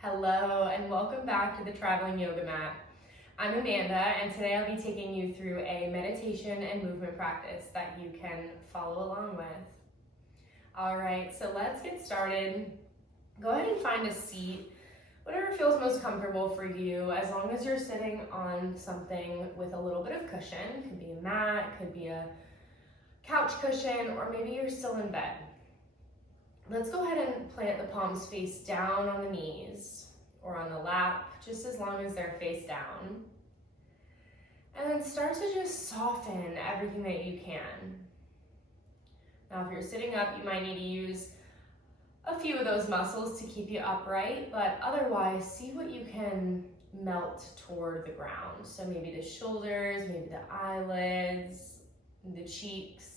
Hello and welcome back to the Traveling Yoga Mat. I'm Amanda and today I'll be taking you through a meditation and movement practice that you can follow along with. Alright, so let's get started. Go ahead and find a seat, whatever feels most comfortable for you, as long as you're sitting on something with a little bit of cushion. Could be a mat, could be a couch cushion, or maybe you're still in bed. Let's go ahead and plant the palms face down on the knees or on the lap, just as long as they're face down. And then start to just soften everything that you can. Now, if you're sitting up, you might need to use a few of those muscles to keep you upright, but otherwise, see what you can melt toward the ground. So maybe the shoulders, maybe the eyelids, the cheeks.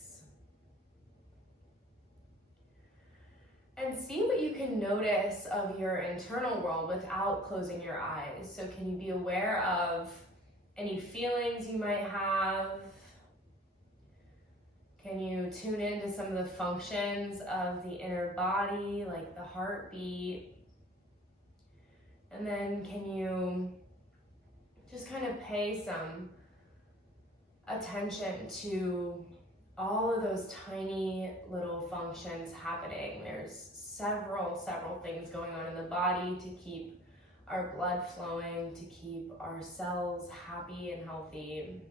And see what you can notice of your internal world without closing your eyes. So can you be aware of any feelings you might have? Can you tune into some of the functions of the inner body, like the heartbeat? And then can you just kind of pay some attention to all of those tiny little functions happening. There's several things going on in the body to keep our blood flowing, to keep our cells happy and healthy.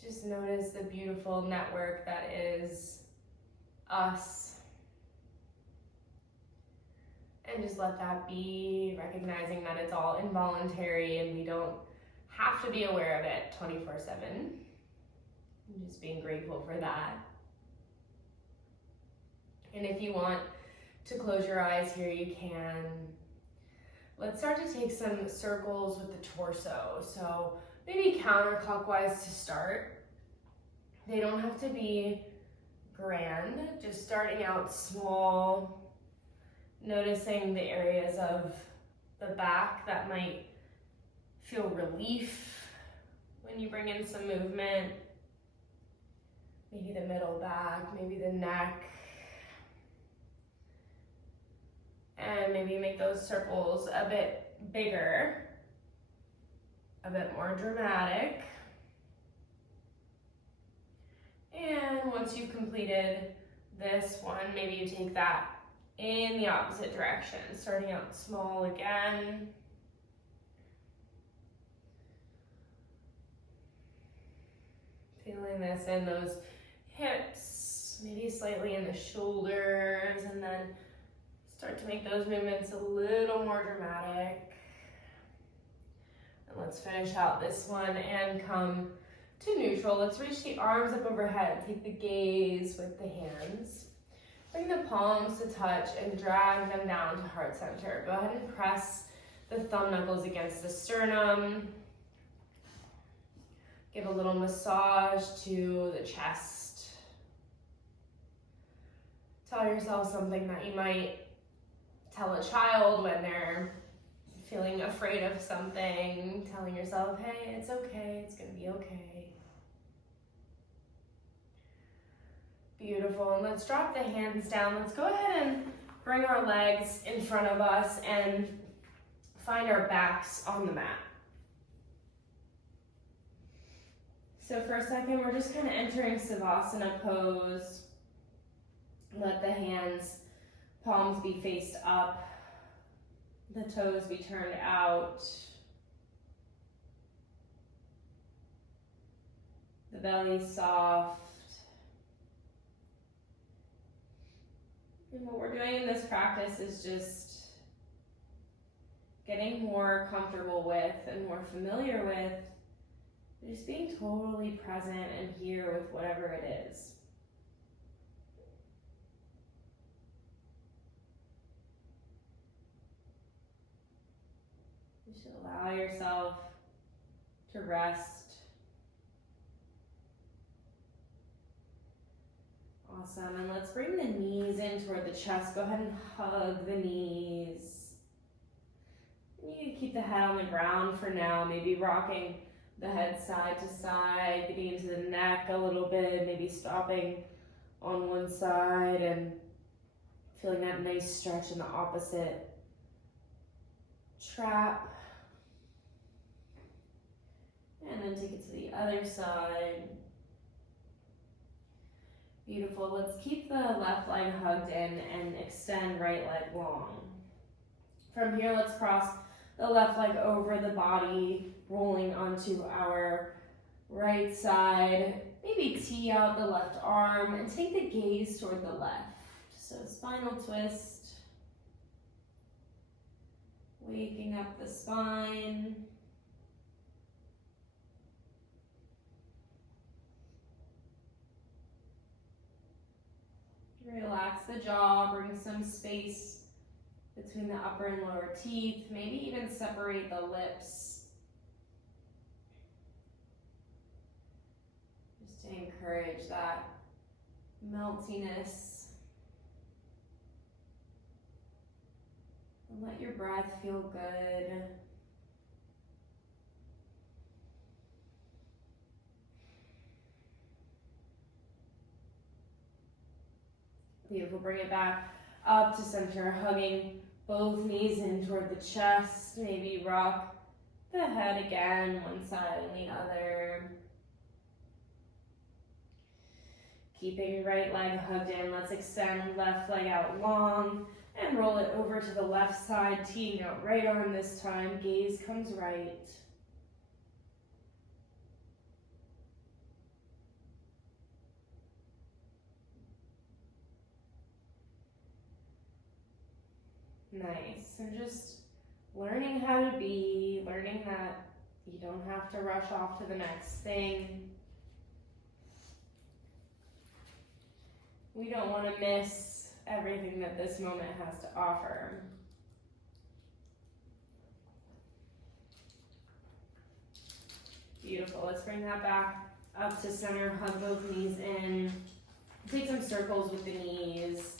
Just notice the beautiful network that is us. And just let that be, recognizing that it's all involuntary and we don't have to be aware of it 24/7. Just being grateful for that. And if you want to close your eyes here, you can. Let's start to take some circles with the torso. So maybe counterclockwise to start. They don't have to be grand, just starting out small, noticing the areas of the back that might feel relief when you bring in some movement. Maybe the middle back, maybe the neck. And maybe make those circles a bit bigger, a bit more dramatic. And once you've completed this one, maybe you take that in the opposite direction, starting out small again. Feeling this in those hips, maybe slightly in the shoulders, and then start to make those movements a little more dramatic. And let's finish out this one and come to neutral. Let's reach the arms up overhead. Take the gaze with the hands. Bring the palms to touch and drag them down to heart center. Go ahead and press the thumb knuckles against the sternum. Give a little massage to the chest. Tell yourself something that you might tell a child when they're feeling afraid of something. Telling yourself, hey, it's okay, it's gonna be okay. Beautiful, and let's drop the hands down. Let's go ahead and bring our legs in front of us and find our backs on the mat. So for a second, we're just kind of entering Savasana pose. Let the hands, palms be faced up, the toes be turned out, the belly soft. And what we're doing in this practice is just getting more comfortable with and more familiar with just being totally present and here with whatever it is. Just allow yourself to rest. Awesome, and let's bring the knees in toward the chest. Go ahead and hug the knees. You can keep the head on the ground for now, maybe rocking the head side to side, getting into the neck a little bit, maybe stopping on one side and Feeling that nice stretch in the opposite trap. And then take it to the other side. Beautiful. Let's keep the left leg hugged in and extend right leg long. From here, let's cross the left leg over the body, rolling onto our right side. Maybe tee out the left arm and take the gaze toward the left. So spinal twist. Waking up the spine. Relax the jaw, bring some space between the upper and lower teeth, maybe even separate the lips. Just to encourage that meltiness. And let your breath feel good. Beautiful, bring it back up to center, hugging both knees in toward the chest. Maybe rock the head again, one side and the other. Keeping right leg hugged in, let's extend left leg out long and roll it over to the left side, teeing out right arm this time, gaze comes right. Nice, and just learning how to be, learning that you don't have to rush off to the next thing. We don't want to miss everything that this moment has to offer. Beautiful, let's bring that back up to center, hug both knees in. Take some circles with the knees.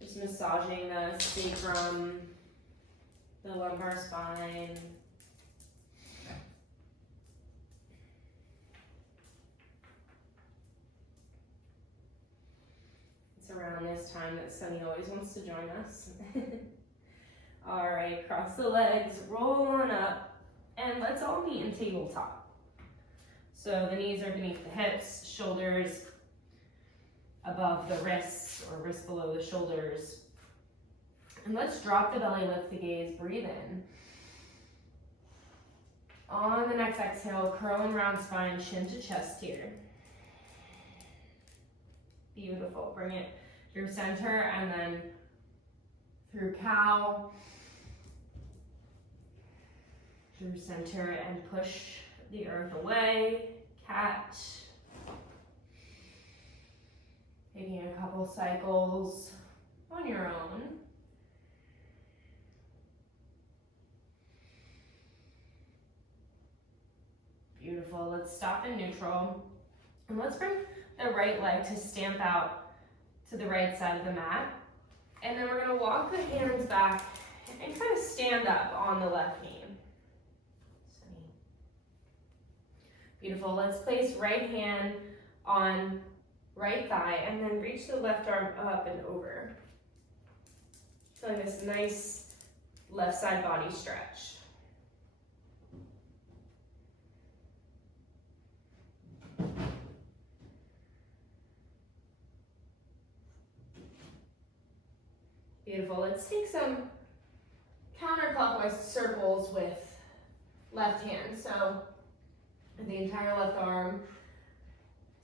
Just massaging the sacrum, the lumbar spine. It's around this time that Sunny always wants to join us. All right, cross the legs, roll on up, and let's all meet in tabletop. So the knees are beneath the hips, shoulders above the wrists or wrists below the shoulders. And let's drop the belly, lift the gaze, breathe in. On the next exhale, curling round spine, chin to chest here. Beautiful, bring it through center and then through cow. Through center and push the earth away, cat. Taking a couple cycles on your own. Beautiful, let's stop in neutral. And let's bring the right leg to stamp out to the right side of the mat. And then we're gonna walk the hands back and kind of stand up on the left knee. Beautiful, let's place right hand on right thigh and then reach the left arm up and over. Feeling this nice left side body stretch. Beautiful, let's take some counterclockwise circles with left hand. So the entire left arm.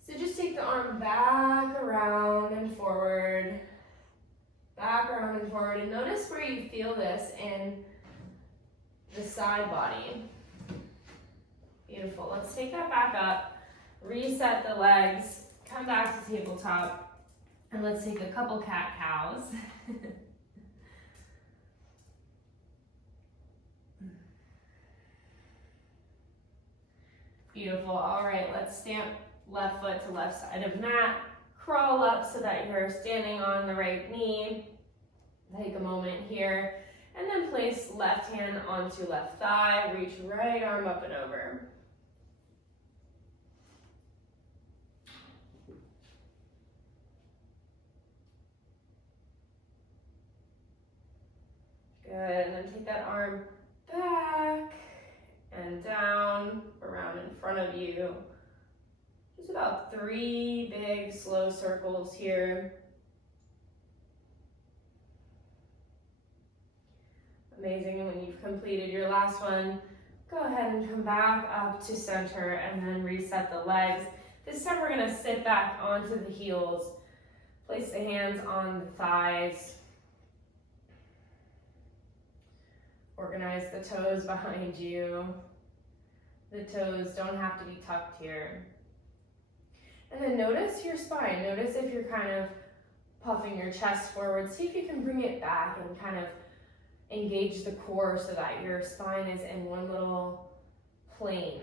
So just take the arm back, around, and forward. Back, around, and forward. And notice where you feel this in the side body. Beautiful. Let's take that back up. Reset the legs. Come back to tabletop. And let's take a couple cat-cows. Beautiful. All right, let's stamp left foot to left side of mat. Crawl up so that you're standing on the right knee. Take a moment here. And then place left hand onto left thigh. Reach right arm up and over. Good, and then take that arm back and down, around in front of you. Just about 3 big slow circles here. Amazing, and when you've completed your last one, go ahead and come back up to center and then reset the legs. This time we're gonna sit back onto the heels. Place the hands on the thighs. Organize the toes behind you. The toes don't have to be tucked here. And then notice your spine. Notice if you're kind of puffing your chest forward. See if you can bring it back and kind of engage the core so that your spine is in one little plane.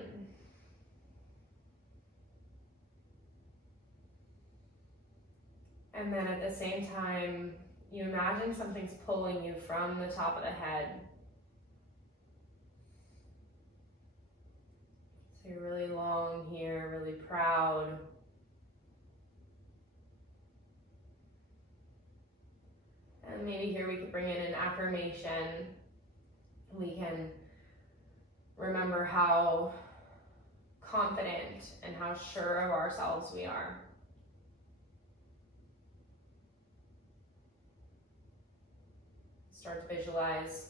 And then at the same time, you imagine something's pulling you from the top of the head. So you're really long here, really proud. And maybe here we could bring in an affirmation. We can remember how confident and how sure of ourselves we are. Start to visualize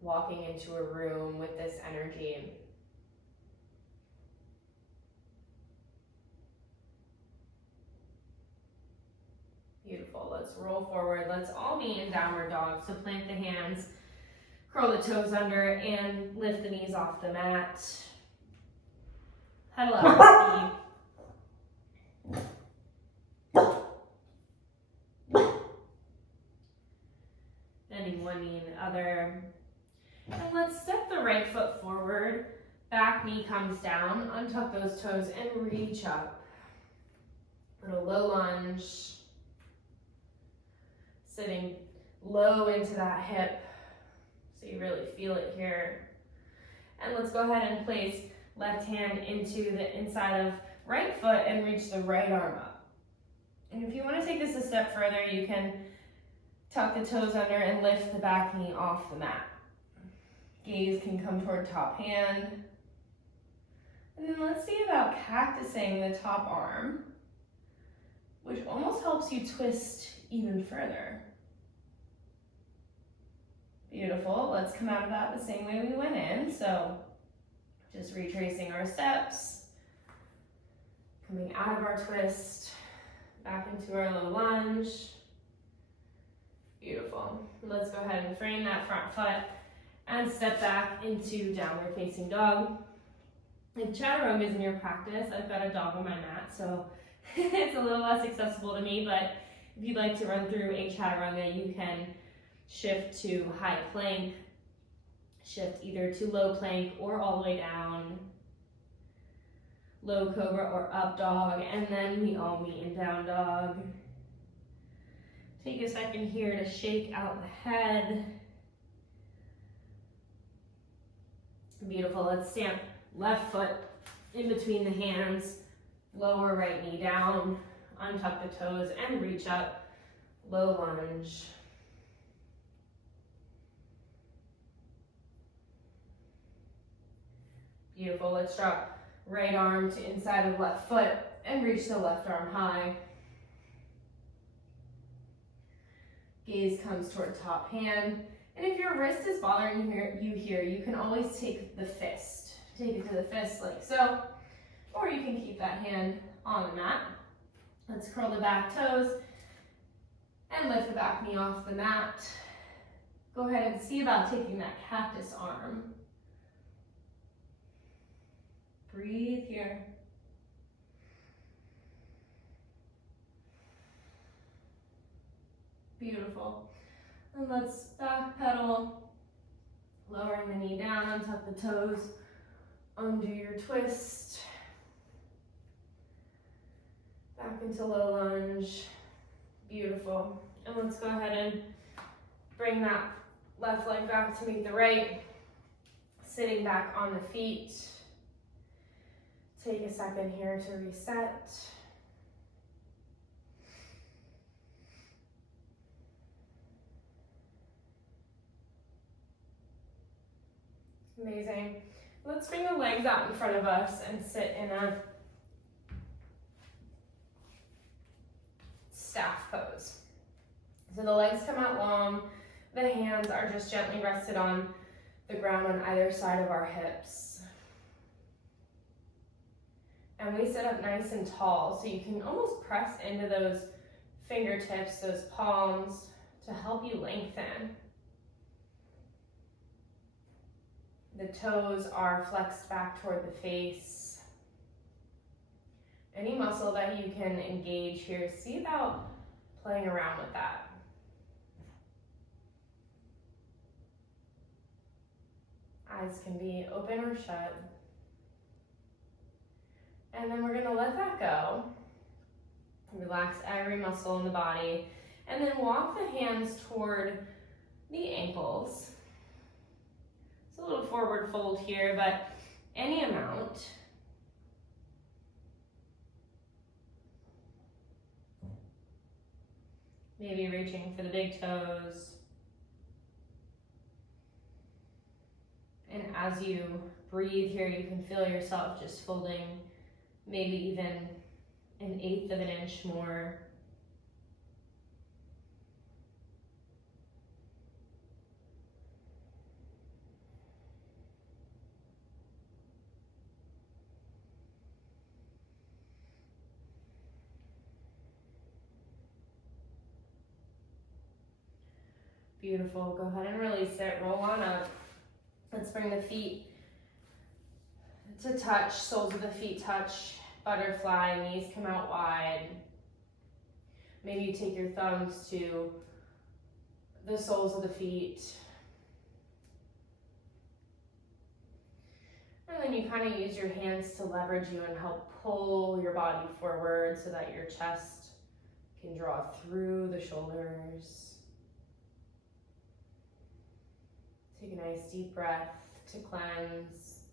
walking into a room with this energy. Beautiful. Let's roll forward. Let's all meet in downward dog. So plant the hands, curl the toes under, and lift the knees off the mat. Pedal out the feet. Bending one knee and the other. And let's step the right foot forward. Back knee comes down. Untuck those toes and reach up. Little low lunge. Sitting low into that hip so you really feel it here. And let's go ahead and place left hand into the inside of right foot and reach the right arm up. And if you want to take this a step further, you can tuck the toes under and lift the back knee off the mat. Gaze can come toward top hand. And then let's see about cactusing the top arm, which almost helps you twist even further. Beautiful. Let's come out of that the same way we went in. So just retracing our steps, coming out of our twist, back into our low lunge. Beautiful. Let's go ahead and frame that front foot and step back into downward facing dog. If chaturanga is in your practice, I've got a dog on my mat, so it's a little less accessible to me, but if you'd like to run through a chaturanga, you can shift to high plank, shift either to low plank or all the way down, low cobra or up dog, and then we all meet in down dog. Take a second here to shake out the head. Beautiful. Let's stamp left foot in between the hands, lower right knee down, untuck the toes and reach up, low lunge. Beautiful. Let's drop right arm to inside of left foot and reach the left arm high. Gaze comes toward top hand. And if your wrist is bothering you here, you can always take the fist. Take it to the fist like so, or you can keep that hand on the mat. Let's curl the back toes and lift the back knee off the mat. Go ahead and see about taking that cactus arm. Breathe here. Beautiful. And let's back pedal, lowering the knee down, untuck the toes, undo your twist. Back into low lunge. Beautiful. And let's go ahead and bring that left leg back to meet the right. Sitting back on the feet. Take a second here to reset. Amazing. Let's bring the legs out in front of us and sit in a staff pose. So the legs come out long, the hands are just gently rested on the ground on either side of our hips. And we sit up nice and tall, so you can almost press into those fingertips, those palms, to help you lengthen. The toes are flexed back toward the face. Any muscle that you can engage here, see about playing around with that. Eyes can be open or shut. And then we're gonna let that go. Relax every muscle in the body. And then walk the hands toward the ankles. It's a little forward fold here, but any amount. Maybe reaching for the big toes. And as you breathe here, you can feel yourself just folding maybe even 1/8 of an inch more. Beautiful. Go ahead and release it. Roll on up. Let's bring the feet to touch, soles of the feet touch, butterfly, knees come out wide. Maybe you take your thumbs to the soles of the feet. And then you kind of use your hands to leverage you and help pull your body forward so that your chest can draw through the shoulders. Take a nice deep breath to cleanse.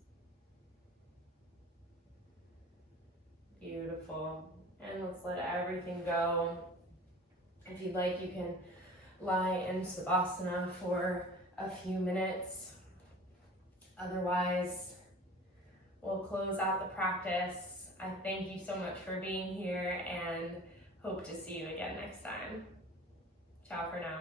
Beautiful. And let's let everything go. If you'd like, you can lie in Savasana for a few minutes. Otherwise, we'll close out the practice. I thank you so much for being here and hope to see you again next time. Ciao for now.